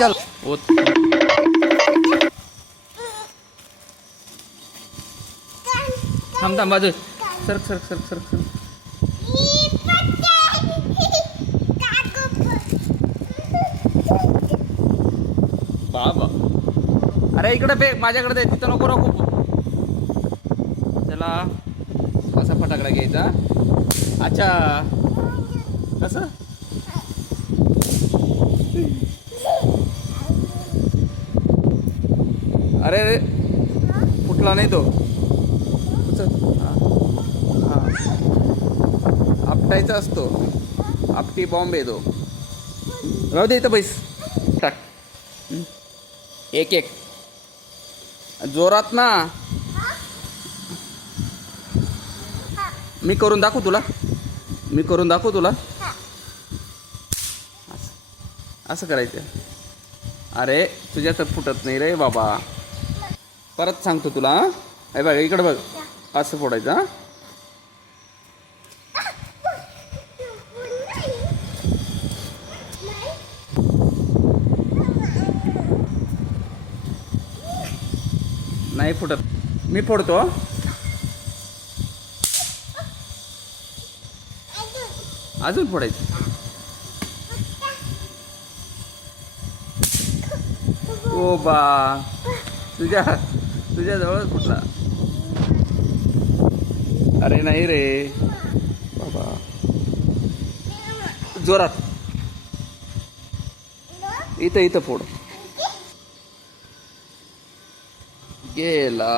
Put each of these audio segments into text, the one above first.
चल ओ थांब थांब बाजू सरक सरक सरक सरक सरक बाबा अरे इकडे बे माझ्याकडे दे तिथं नको नको त्याला असा फटाकडा घ्यायचा अच्छा कसं अरे रे फुटला नाही तो हां आपटायचा असतो आपटी बॉम्ब आहे तो राहू दे इथं बैस टाक एक एक जोरात ना मी करून दाखवू तुला असं करायचं अरे तुझ्या तर फुटत नाही रे बाबा परत सांगतो तुला हे बघ इकडे बघ असं फोडायचं हां नाही फुटत मी फोडतो अजून फोडायचं ओ बा तुझ्या जवळच फुटला अरे नाही रे बाबा जोरात इथं फोड गेला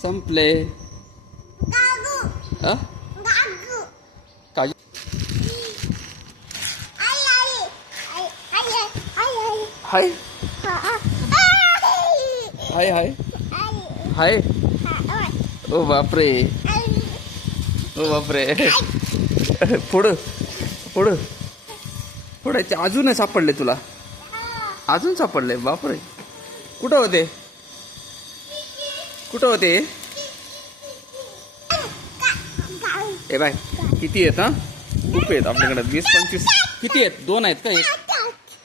संपले काजू हाय हाय हाय हाय ओ बापरे फोडायचे अजून सापडले तुला अजून सापडले बापरे कुठं होते ए बाय किती आहेत हा खूप आहेत आपल्याकडे 20-25 किती आहेत 2 आहेत का एक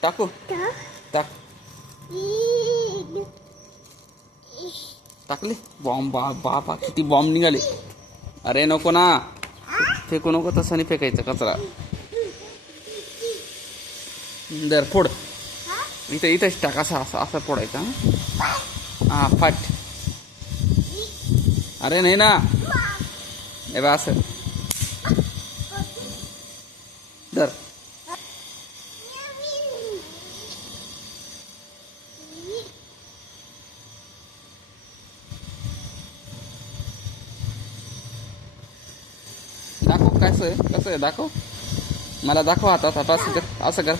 टाकू टाकले बॉम्ब बाबा किती बॉम्ब निघाले अरे नको ना फेकू नको तसं नाही फेकायचं कचरा दर फोड इथंच टाक असं फोडायचा हा फाट अरे नाही ना हे बा असं दर दाखव कसं आहे दाखव मला दाखव हातात आता असं कर